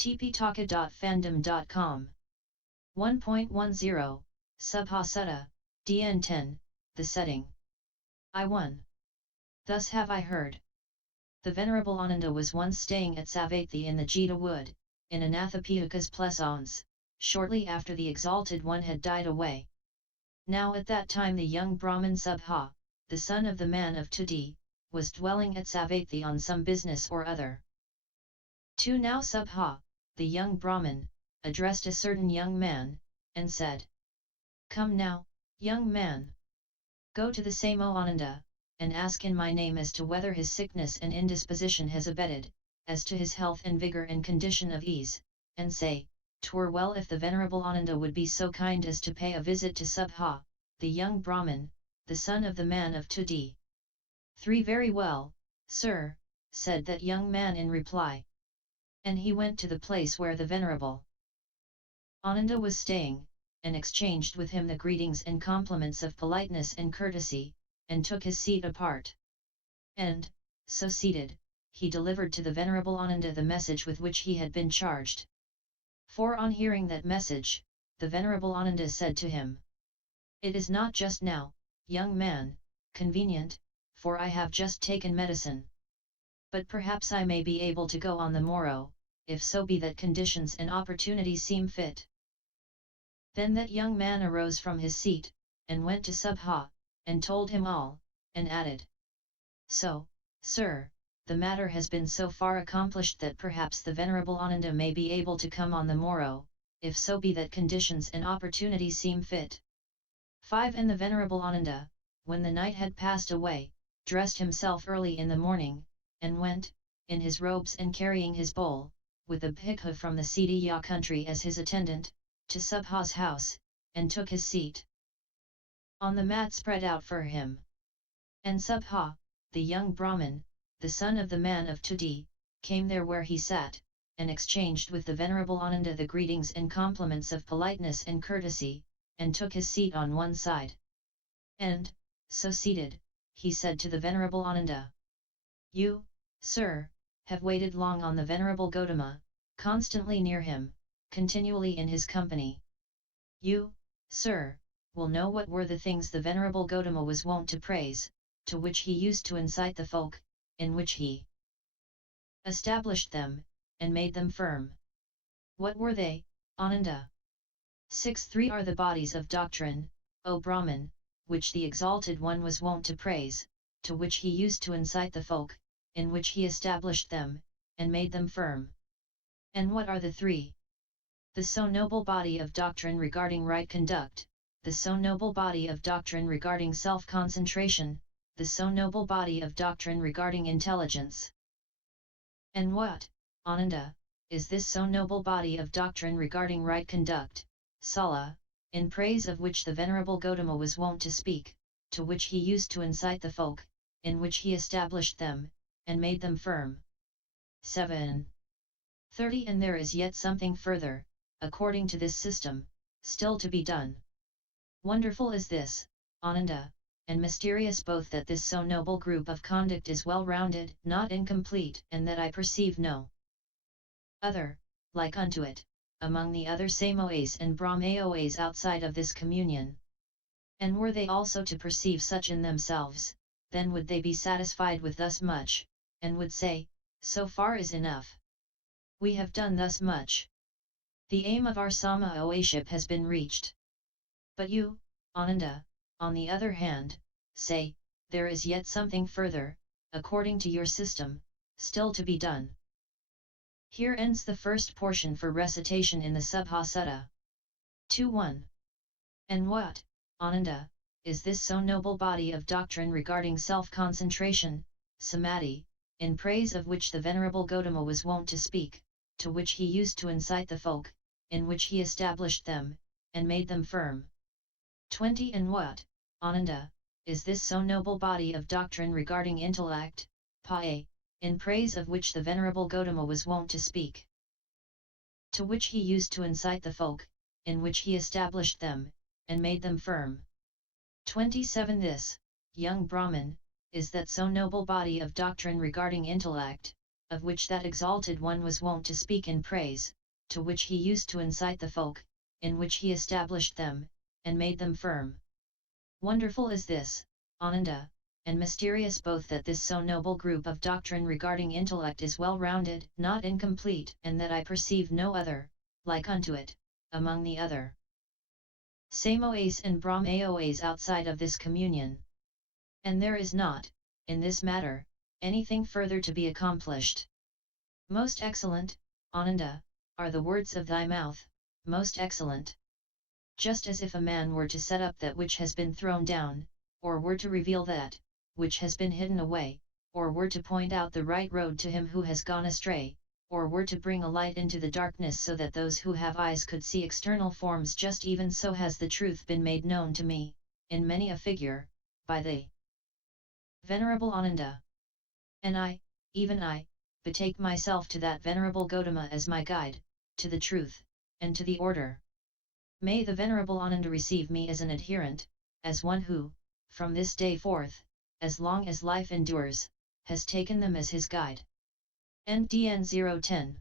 tptaka.fandom.com 1.10, Subha Sutta, DN 10, the setting. I1. Thus have I heard. The venerable Ananda was once staying at Savatthi in the Jeta wood, in Anathapindika's pleasaunce, shortly after the Exalted One had died away. Now at that time the young Brahman Subha, the son of the man of Tudi, was dwelling at Savatthi on some business or other. 2. Now Subha, the young Brahman, addressed a certain young man, and said, Come now, young man. Go to the same O Ananda, and ask in my name as to whether his sickness and indisposition has abated, as to his health and vigour and condition of ease, and say, 'Twere well if the venerable Ananda would be so kind as to pay a visit to Subha, the young Brahman, the son of the man of Tudi. 3. Very well, sir, said that young man in reply. And he went to the place where the venerable Ananda was staying, and exchanged with him the greetings and compliments of politeness and courtesy, and took his seat apart. And, so seated, he delivered to the venerable Ananda the message with which he had been charged. For on hearing that message, the venerable Ananda said to him, It is not just now, young man, convenient, for I have just taken medicine. But perhaps I may be able to go on the morrow, if so be that conditions and opportunities seem fit. Then that young man arose from his seat, and went to Subha, and told him all, and added, So, sir, the matter has been so far accomplished that perhaps the venerable Ananda may be able to come on the morrow, if so be that conditions and opportunities seem fit. 5. And the venerable Ananda, when the night had passed away, dressed himself early in the morning, and went, in his robes and carrying his bowl, with a bhikkhu from the Siddhiya country as his attendant, to Subha's house, and took his seat on the mat spread out for him. And Subha, the young Brahman, the son of the man of Tudi, came there where he sat, and exchanged with the venerable Ananda the greetings and compliments of politeness and courtesy, and took his seat on one side. And, so seated, he said to the venerable Ananda, You, sir, have waited long on the venerable Gotama, constantly near him, continually in his company. You, sir, will know what were the things the venerable Gotama was wont to praise, to which he used to incite the folk, in which he established them, and made them firm. What were they, Ananda? 6. 3 are the bodies of doctrine, O Brahman, which the Exalted One was wont to praise, to which he used to incite the folk, in which he established them, and made them firm. And what are the 3? The so noble body of doctrine regarding right conduct, the so noble body of doctrine regarding self-concentration, the so noble body of doctrine regarding intelligence. And what, Ananda, is this so noble body of doctrine regarding right conduct, Sala, in praise of which the venerable Gotama was wont to speak, to which he used to incite the folk, in which he established them, and made them firm? 7. 30 And there is yet something further, according to this system, still to be done. Wonderful is this, Ananda, and mysterious both that this so noble group of conduct is well-rounded, not incomplete, and that I perceive no other, like unto it, among the other Samoas and Brahmaoas outside of this communion. And were they also to perceive such in themselves, then would they be satisfied with thus much, and would say, So far is enough. We have done thus much. The aim of our Samaoaship has been reached. But you, Ananda, on the other hand, say, there is yet something further, according to your system, still to be done. Here ends the first portion for recitation in the Subha Sutta. 2.1. And what, Ananda, is this so noble body of doctrine regarding self-concentration, samadhi, in praise of which the venerable Gotama was wont to speak, to which he used to incite the folk, in which he established them, and made them firm? 20. And what, Ananda, is this so noble body of doctrine regarding intellect, pa, in praise of which the venerable Gotama was wont to speak, to which he used to incite the folk, in which he established them, and made them firm? 27. This, young Brahman, is that so noble body of doctrine regarding intellect, of which that Exalted One was wont to speak in praise, to which he used to incite the folk, in which he established them, and made them firm. Wonderful is this, Ananda, and mysterious both that this so noble group of doctrine regarding intellect is well-rounded, not incomplete, and that I perceive no other, like unto it, among the other Samoas and Brahmaoas outside of this communion. And there is not, in this matter, anything further to be accomplished. Most excellent, Ananda, are the words of thy mouth, most excellent. Just as if a man were to set up that which has been thrown down, or were to reveal that which has been hidden away, or were to point out the right road to him who has gone astray, or were to bring a light into the darkness so that those who have eyes could see external forms, just even so has the truth been made known to me, in many a figure, by thee, venerable Ananda. And I, even I, betake myself to that venerable Gotama as my guide, to the truth, and to the order. May the venerable Ananda receive me as an adherent, as one who, from this day forth, as long as life endures, has taken them as his guide. NDN 010